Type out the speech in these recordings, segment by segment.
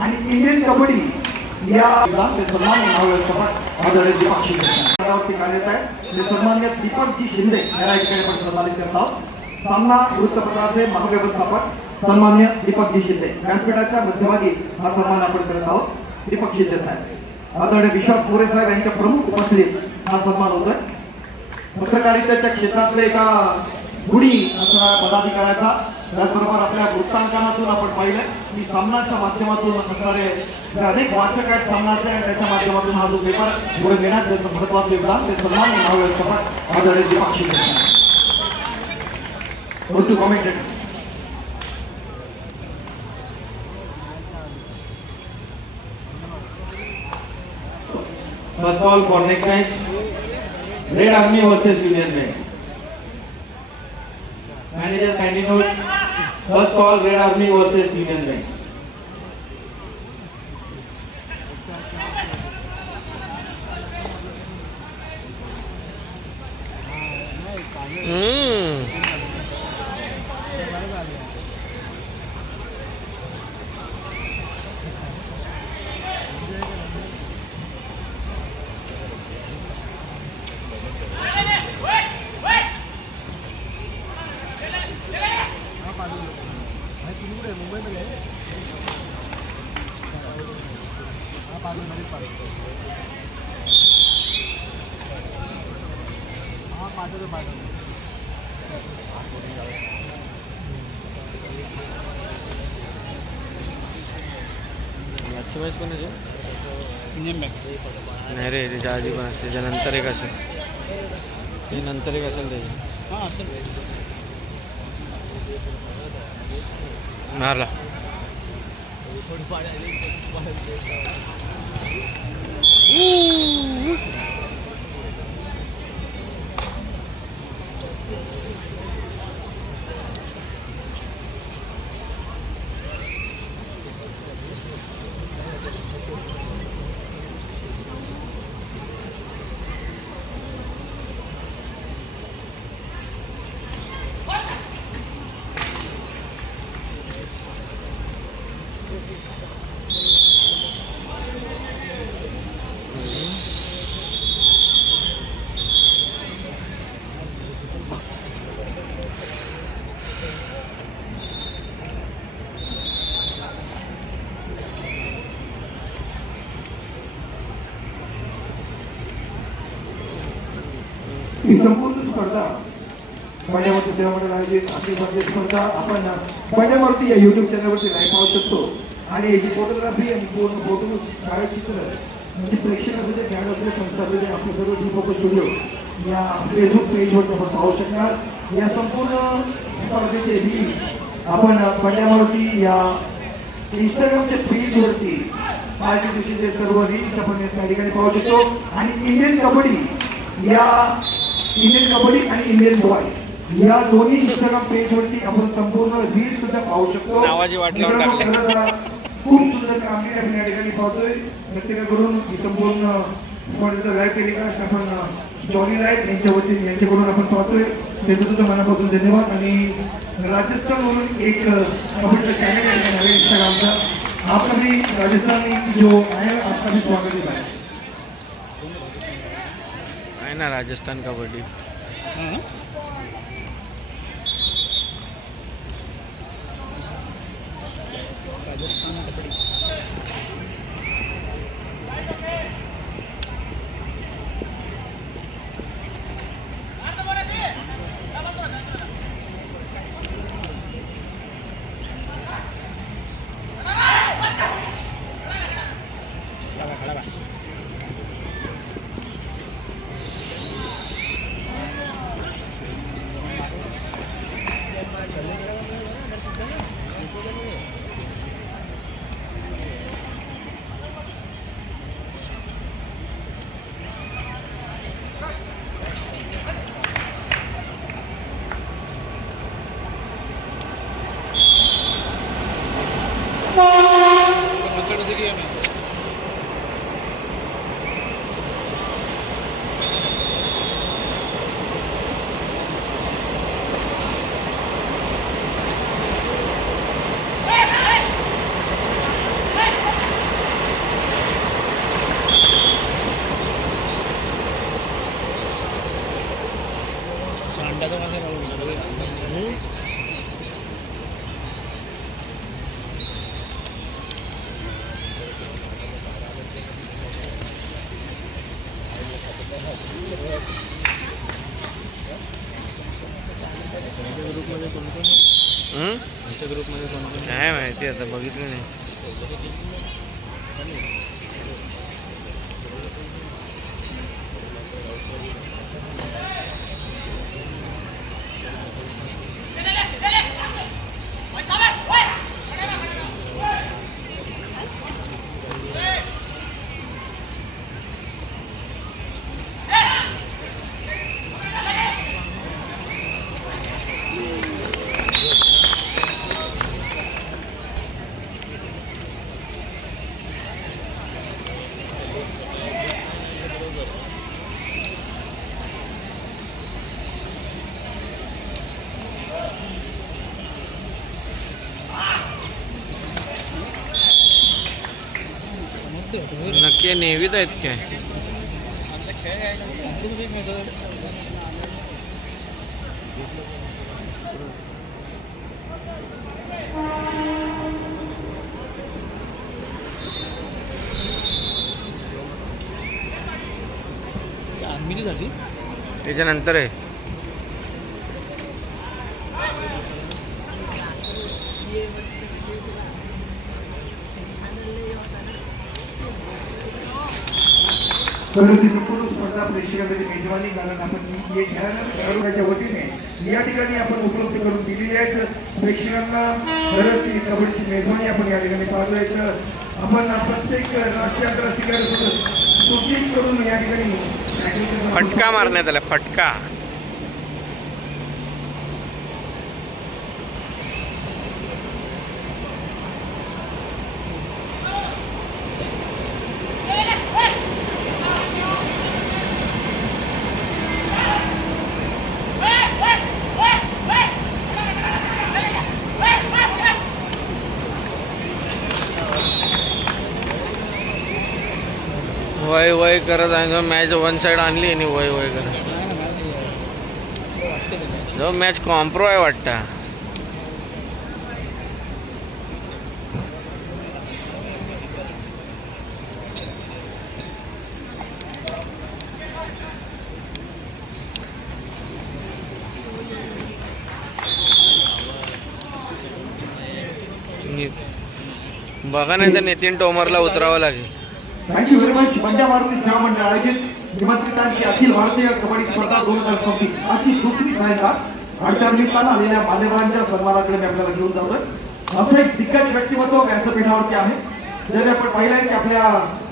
आणि इंडियन कबड्डी या ते सन्मान्य महाव्यवस्थापक आदरणीय दीपक शिंदे पदावरती कार्यरत आहे. ते सन्मान्य दीपकजी शिंदे या ठिकाणी आपण सन्मानित करत आहोत. सामना वृत्तपत्राचे महाव्यवस्थापक सन्मान्य दीपकजी शिंदे व्यासपीठाच्या मध्यभागी हा सन्मान आपण करत आहोत. दीपक शिंदे साहेब, आदरणीय विश्वास मोरे साहेब यांच्या प्रमुख उपस्थितीत हा सन्मान होतोय. पत्रकारितेच्या क्षेत्रातले एका गुणी असणाऱ्या पदाधिकाऱ्याचा, त्याचबरोबर आपल्या वृत्तांकनातून आपण पाहिलं की सामनाच्या माध्यमातून असणारे जे अनेक वाचक आहेत सामनाचे आणि त्याच्या माध्यमातून हा जो पेपर पुढे घेण्यात ज्याचं महत्वाचं योगदान ते सन्मान्य महाव्यवस्थापक आदरणीय Deepak Shinde saheb. Two commentators. First call for next match, Red Army versus Union Bank. Manager kindly note, first call Red Army versus Union Bank. आजची मॅच कोणाची? नाही रे, त्याच्या आधी पण असते, त्याच्यानंतर एक असेल, ते नंतर एक असेल त्याची. मारला ही संपूर्ण स्पर्धा पाण्यावरती सेवा मंडळ आयोजित अखिल भारतीय स्पर्धा आपण पाण्यावरती या युट्यूब चॅनलवरती लाईव्ह पाहू शकतो. आणि याची फोटोग्राफी आणि पूर्ण फोटो छायाचित्र म्हणजे प्रेक्षक असू दे, फॅन असू दे, पंच असू दे, आपलं सर्व डी फोकस स्टुडिओ या फेसबुक पेजवरती आपण पाहू शकणार. या संपूर्ण स्पर्धेचे रील्स आपण पाण्यावरती या इंस्टाग्रामच्या पेजवरती आजच्या दिवशीचे सर्व रील्स आपण त्या ठिकाणी पाहू शकतो. आणि इंडियन कबड्डी आणि इंडियन बॉय या दोन्ही इंस्टाग्राम पेजवरती आपण संपूर्ण रील सुद्धा पाहू शकतो. खूप सुंदर कामगिरी आपण या ठिकाणी पाहतोय. प्रत्येकाकडून ही संपूर्ण स्पर्धेचा लाईव्ह टेलिकास्ट आपण जॉनी लाईव्ह यांच्याकडून आपण पाहतोय. त्यांचं सुद्धा मनापासून धन्यवाद. आणि राजस्थान म्हणून एक कबड्डीचा चॅनल या ठिकाणी आहे इंस्टाग्रामचा. आपका भी राजस्थानी जो आहे आपका भी स्वागत आहे ना राजस्थान कबड्डी. राजस्थान कबड्डी नाही माहिती, आता बघितलं नाही. नक्की नेव्हीत आहेत काय? आर्मीली झाली त्याच्यानंतर आहे खरंच ही संपूर्ण स्पर्धा प्रेक्षकांसाठी मेजवानी कारण आपण ये खेळाडूच्या वतीने या ठिकाणी आपण उपलब्ध करून दिलेली आहेत. प्रेक्षकांना खरंच ही कबड्डीची मेजवानी आपण या ठिकाणी पाहतोय. तर आपण प्रत्येक राष्ट्रीय आंतरराष्ट्रीय खेळाडू सूचित करून या ठिकाणी फटका मारण्यात आला, फटका. वय वय करत आहे. मॅच वन साइड आणली आणि वय वय करत जो मॅच कॉम्प्रो आहे वाटतं. बघा नाही तर नितीन तोमरला उतरावं लागेल. Thank you very much. Punjab Maruti सेवा मंडळ आयोजित निमंत्रितांची अखिल भारतीय कबड्डी स्पर्धा 2026 आजची दुसरी सायंकाळ आणि त्या निमित्तानं आलेल्या मान्यवरांच्या सन्मानाकडे मी आपल्याला घेऊन जातोय. असं एक दिग्गज व्यक्तिमत्व व्यासपीठावरती आहे ज्याने आपण पाहिलंय की आपल्या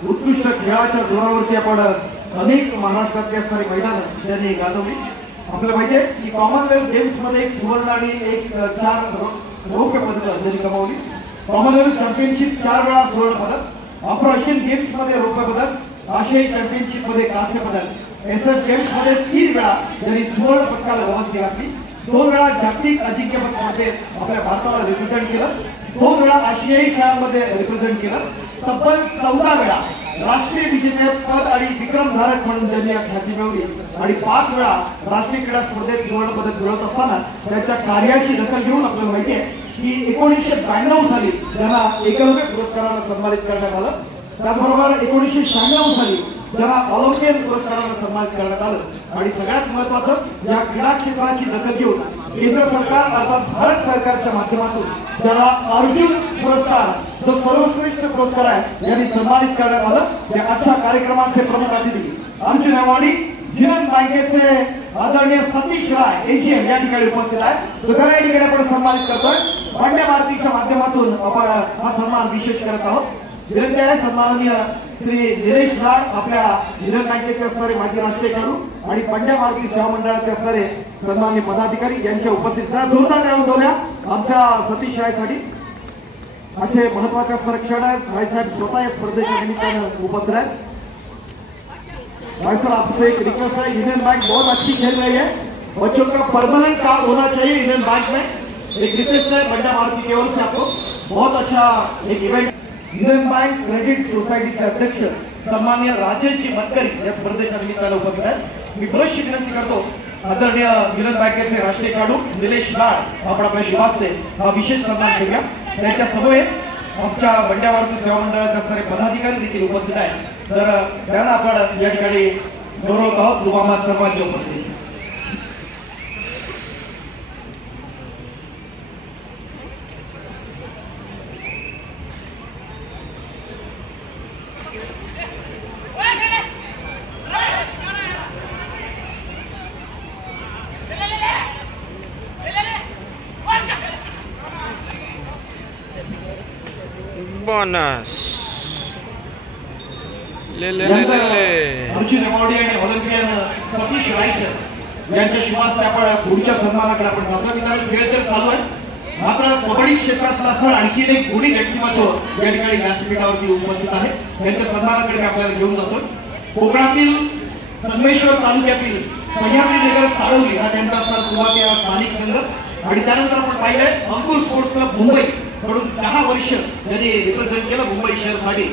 उत्कृष्ट खेळाच्या जोरावरती आपण अनेक महाराष्ट्रातली असणारी मैदानं ज्यांनी गाजवली. आपल्याला माहिती आहे की कॉमनवेल्थ गेम्स मध्ये एक सुवर्ण आणि एक 4 रौप्य पदकं ज्यांनी कमावली. कॉमनवेल्थ चॅम्पियनशिप 4 वेळा सुवर्ण पदक, आफ्रो एशियन गेम्स मध्ये रौप्य पदक, आशियाई चॅम्पियनशिप मध्ये कांस्य पदक, एसएफ गेम्स मध्ये 3 वेळा त्यांनी सुवर्ण पदकाला गवसणी घातली. 2 वेळा जागतिक अजिंक्यपद स्पर्धेत आपल्या भारताला रिप्रेझेंट केलं. 2 वेळा आशियाई खेळांमध्ये रिप्रेझेंट केलं. तब्बल 14 वेळा राष्ट्रीय विजेतेपद आणि विक्रमधारक म्हणून त्यांनी ख्याती मिळवली आणि 5 वेळा राष्ट्रीय क्रीडा स्पर्धेत सुवर्ण पदक मिळवत असताना त्यांच्या कार्याची दखल घेऊन आपल्याला माहिती आहे की 1992 साली त्यांना एकलव्य पुरस्कारानं सन्मानित करण्यात आलं. त्याचबरोबर 1996 साली ज्यांना ऑलिम्पियन पुरस्कारानं सन्मानित करण्यात आलं आणि सगळ्यात महत्वाचं या क्रीडा क्षेत्राची दखल घेऊन केंद्र सरकार अर्थात भारत सरकारच्या माध्यमातून ज्याला अर्जुन पुरस्कार जो सर्वश्रेष्ठ पुरस्कार आहे यांनी सन्मानित करण्यात आलं. या आजच्या कार्यक्रमाचे प्रमुख अतिथी अर्जुन अवॉर्डी युनियन बँकेचे आदरणीय सतीश राय एजीएम या ठिकाणी उपस्थित आहेत. तर त्यांना या ठिकाणी आपण सन्मानित करतोय. पंजाब आरतीच्या माध्यमातून आपण हा सन्मान विशेष करत आहोत. विनंती आहे सन्माननीय श्री निलेश लाड आपल्या युनियन बँकेचे असणारे माजी राष्ट्रीय खेळाडू आणि पंजाब आरती सेवा मंडळाचे असणारे सन्माननीय पदाधिकारी यांच्या उपस्थितीचा जोरदार टाळ्या वाजवूया आमच्या सतीश रायसाठी. आजचे महत्वाचे असणारे क्षण आहेत. भाईसाहेब स्वतः या स्पर्धेच्या निमित्तानं उपस्थित आहेत. भाई सर आपसे एक रिक्वेस्ट है, यूनियन बैंक बहुत अच्छी खेल रही है, बच्चों का परमानेंट काम होना चाहिए यूनियन बैंक में. एक रिक्वेस्ट है पंजाब आरती की ओर से आपको, बहुत अच्छा एक इवेंट. यूनियन बैंक क्रेडिट सोसायटीचे अध्यक्ष सन्माननीय राजेशजी मतकरी या स्पर्धेच्या निमित्तानं उपस्थित आहेत. मी बरीचशी विनंती करतो आदरणीय युनियन बँकेचे राष्ट्रीय खेळाडू निलेश लाड आपण आपल्याशी वाचते हा विशेष सन्मान घेऊया. त्यांच्या समवेत आमच्या पंजाब आरती सेवा मंडळाचे असणारे पदाधिकारी देखील उपस्थित आहेत. तर त्यांना आपण या ठिकाणी गौरवत आहोत दुमामा सर्वांच्या उपस्थिती. बोनस ले ले ले ले ले अर्जुन अवॉर्डी आणि ऑलिम्पियन सतीश रायसर यांच्या शुभास्ते आपण पुढच्या सन्मानाकडे आपण जातो. मित्रांनो, खेळ तर चालू आहे, मात्र कबड्डी क्षेत्रातलं असणारं आणखी एक गुणी व्यक्तिमत्व या ठिकाणी व्यासपीठावरती उपस्थित आहे. त्यांच्या सन्मानाकडे आपल्याला घेऊन जातोय. कोकणातील संगमेश्वर तालुक्यातील सह्याद्रीनगर साळवली हा त्यांचा असणारा सुरुवातीला स्थानिक संघ आणि त्यानंतर आपण पाहिलंय अंकुर स्पोर्ट्स क्लब मुंबई कडून 10 वर्ष त्यांनी रिप्रेझेंट केलं मुंबई शहरसाठी.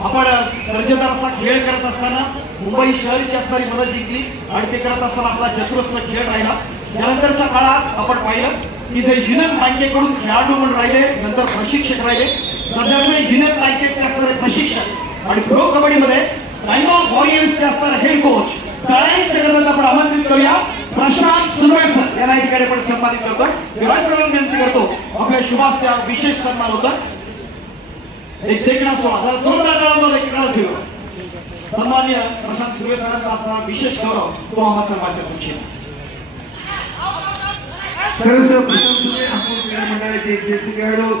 आपण दर्जेदार असा खेळ करत असताना मुंबई शहरची असणारी मदत जिंकली आणि ते करत असताना आपला चतुरस्र खेळ राहिला. त्यानंतरच्या काळात आपण पाहिलं की जे युनियन बँकेकडून खेळाडू म्हणून राहिले, नंतर प्रशिक्षक राहिले. सध्याचे युनियन बँकेचे असणारे प्रशिक्षक आणि प्रो कबड्डीमध्ये बँगॉक वॉरियर्सचे असणारे हेड कोच तळ्यांच्या गरजेत आपण आमंत्रित करूया प्रशांत सुरवेसर यांना या ठिकाणी आपण सन्मानित करतोय. व्यासपीठाला विनंती करतो, आपल्या शुभास्ते विशेष सन्मान होता. एक देखणा सोहळा जरा जोरदार टाळ्यांचा देखणा असेल. सन्माननीय प्रशांत सुरवेसरांचा असणारा विशेष गौरव तो आम्हा सर्वांच्या समक्षेत. खरंच प्रशांत सुरे आपण क्रीडा मंडळाचे एक ज्येष्ठ खेळाडू,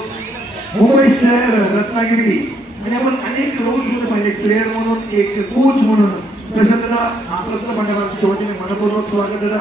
मुंबई शहर, रत्नागिरी आणि आपण अनेक रोल्स मध्ये पाहिले, प्लेअर म्हणून, एक कोच म्हणून. प्रशांतला आपलं मंडळाच्या वतीने मनपूर्वक स्वागत दादा.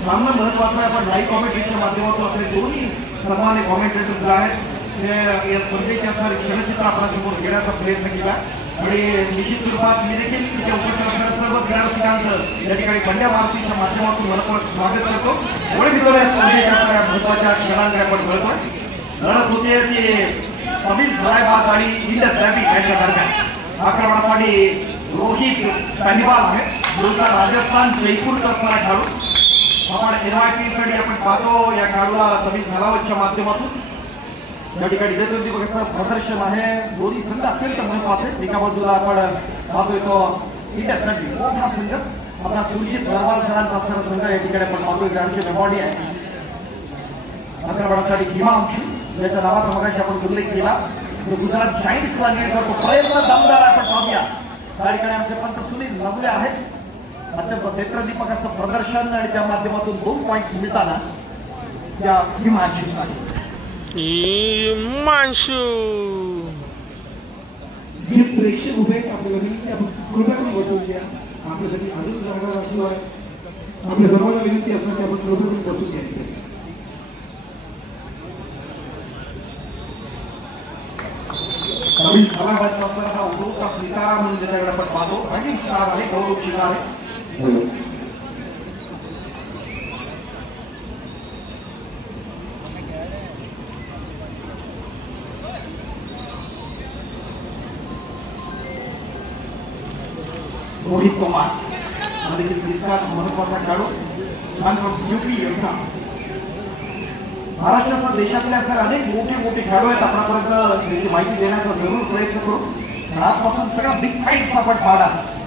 सामना महत्वाचा आहे. आपण लाईव्ह कॉमेंट्रीच्या माध्यमातून आपले दोन्ही सन्मान्य कॉमेंटेटर्स आहेत ते या स्पर्धेचे असणारे क्षणचित्र आपल्यासमोर घेण्याचा प्रयत्न केला आणि निश्चित स्वरूपात मी देखील इथे उपस्थित असणाऱ्या सर्व क्रीडा रसिकांचं या ठिकाणी पंड्या भारतीच्या माध्यमातून मनपूर्वक स्वागत करतो. पुढे मित्र या स्पर्धेच्या असणाऱ्या महत्वाच्या क्षणांकडे आपण बोलतोय. लढत होते ती तमिळ फलायबाज आणि इंडियन द्रविड यांच्या दरम्यान. आक्रमणासाठी रोहित पॅनिवाल आहे, मूळचा राजस्थान जयपूरचा असणारा खेळाडू. आपण NYP साठी आपण पाहतो या खेळाडूला तमिळ धलावतच्या माध्यमातून या ठिकाणी नेतृत्व असं प्रदर्शन आहे. दोन्ही संघ अत्यंत महत्वाचे आहेत. एका बाजूला आपण पाहतोय तो इंडियन कंट्री मोठा संघ आपला सुरजित नरवाल सरांचा असणारा संघ या ठिकाणी आपण पाहतोय जे आमचे मेमॉडी आहे. आक्रमणासाठी हिमांशू ज्याच्या नावाचा मगाशी आपण उल्लेख केला, जो गुजरात जायंट्सला लीड करतो. प्रयत्न दमदार आपण पाहूया. त्या ठिकाणी आमचे पंच सुनील नवले आहेत. अत्यंत नेत्रदीपक असं प्रदर्शन आणि त्या माध्यमातून 2 पॉइंट्स मिळताना त्या हिमांशूसाठी मानशू जे प्रेक्षक उभे आहेत आपल्याला विनंती, आपण कृपया करून बसून घ्या. आपल्यासाठी अजून जागा राखली आहे. आपल्या सर्वांना विनंती असणार की आपण कृपया करून बसून घ्यायचं. तमिळ फलाबादचा असणारा हा उडवता सितारा म्हणून ज्याच्याकडे आपण पाहतो. रॅगिंग स्टार आहे, गौरव शिकार आहे. रोहित कुमार हा देखील तितकाच महत्वाचा खेळाडू. UP योद्धा. महाराष्ट्रासह देशातले असणारे अनेक मोठे खेळाडू आहेत. आपल्यापर्यंत त्याची माहिती देण्याचा जरूर प्रयत्न करू. आजपासून सगळ्या बिग फाईट्स आपण पाहणार.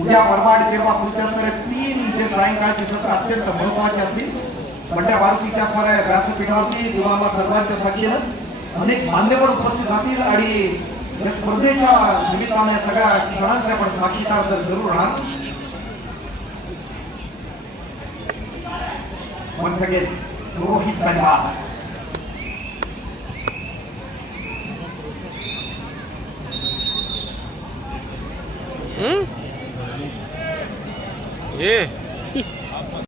उद्या परवा आणि तेरवा पुढचे असणारे 3 जे सायंकाळचे सत्र अत्यंत महत्वाचे असतील. पंड्या भारतीच्या असणाऱ्या व्यासपीठावरती तुम्हाला सर्वांच्या साक्षीनं अनेक मान्यवर उपस्थित राहतील आणि या स्पर्धेच्या निमित्ताने सगळ्या क्षणांचे आपण साक्षीदार तर जरूर राहणार. once again Rohit पॅनिवाल. ये